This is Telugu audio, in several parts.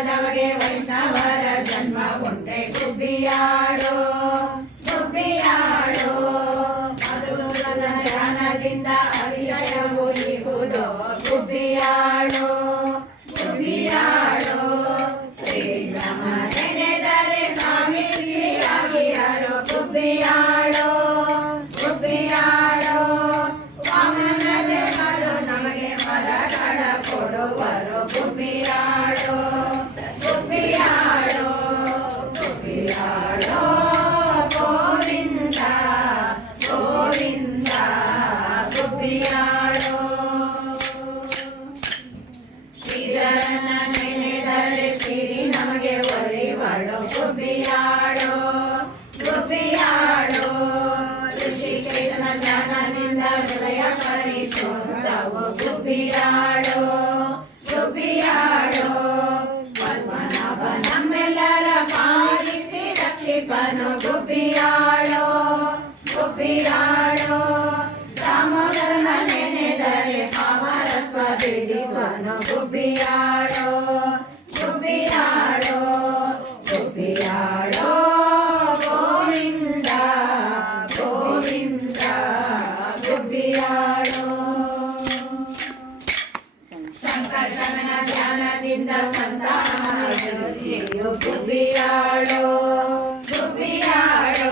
ವೈಷ್ಣವರ ಜನ್ಮ ಉಂಟೆ ಗುಬ್ಬಿಯಾಳ ಗುಬ್ಬಿಯಾಡೋ ಗುಬ್ಬಿಯಾಡೋ ದಾಮೋದರನ ನೆನೆದರೆ ಪಾಮರತ್ವ ಬಿಡಿಸುವನು ಗುಬ್ಬಿಯಾಡೋ ಗುಬ್ಬಿಯಾಡೋ ಗುಬ್ಬಿಯಾಡೋ ಗೋವಿಂದ ಗೋವಿಂದ ಗುಬ್ಬಿಯಾಡೋ ಸಂಕಟನ ಧ್ಯಾನದಿಂದ ಸಂತಾನಯು ಗುಬ್ಬಿಯಾಡೋ ಗುಬ್ಬಿಯಾಡೋ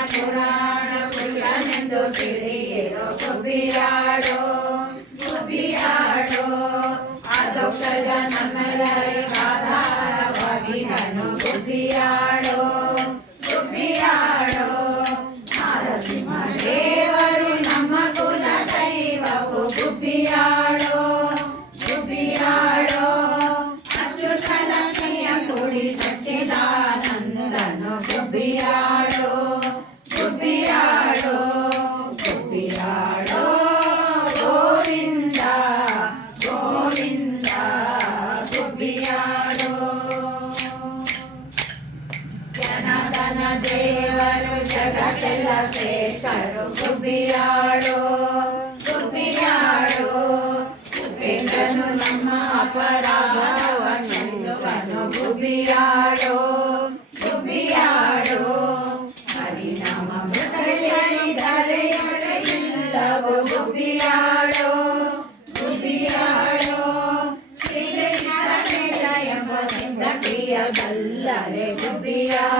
ಪುರಾಣ ಪುರುಷನೆಂದು ತಿಳಿಯಿರೋ ಗುಬ್ಬಿಯಾಡೋ ಗುಬ್ಬಿಯಾಡೋ ಅದೊಕ್ಕದ ನಮ್ಮೆಲ್ಲರ ಆಧಾರವಾಗಿ ನಾನು ಗುಬ್ಬಿಯಾಡೋ ಜನತನ ದೇವರು ಜಗತ್ತೆಲ್ಲ ಶ್ರೇಷ್ಠರು ಗುಬ್ಬಿಯಾಡೋ ಗುಬ್ಬಿಯಾಡೋ ಉಪೇಂದ್ರನು ನಮ್ಮ ಅಪರಾಧವನ್ನೆಲ್ಲವನು ಗುಬ್ಬಿಯಾಡೋ ಗುಬ್ಬಿಯಾಡೋ ಹರಿನಾಮ ಮೃತಳಿದರೆ ಎಲ್ಲವೂ ಗುಬ್ಬಿಯಾಡೋ ಗುಬ್ಬಿಯಾಡೋ ಶ್ರೀಕೃಷ್ಣರ ನೇತ್ರ ಎಂಬ ಪ್ರಿಯದಲ್ಲರೆ ಗುಬ್ಬಿಯಾಡೋ ಗುಬ್ಬಿಯಾಡೋ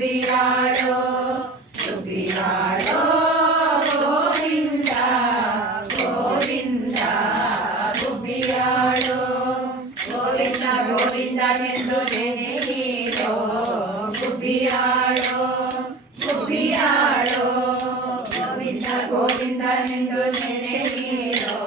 ఉబియాడో ఉబియాడో గోవింద గోవింద ఉబియాడో గోవింద గోవింద ఎందు తెలియో ఉబియాడో ఉబియాడో గోవింద గోవింద ఎందు తెలియో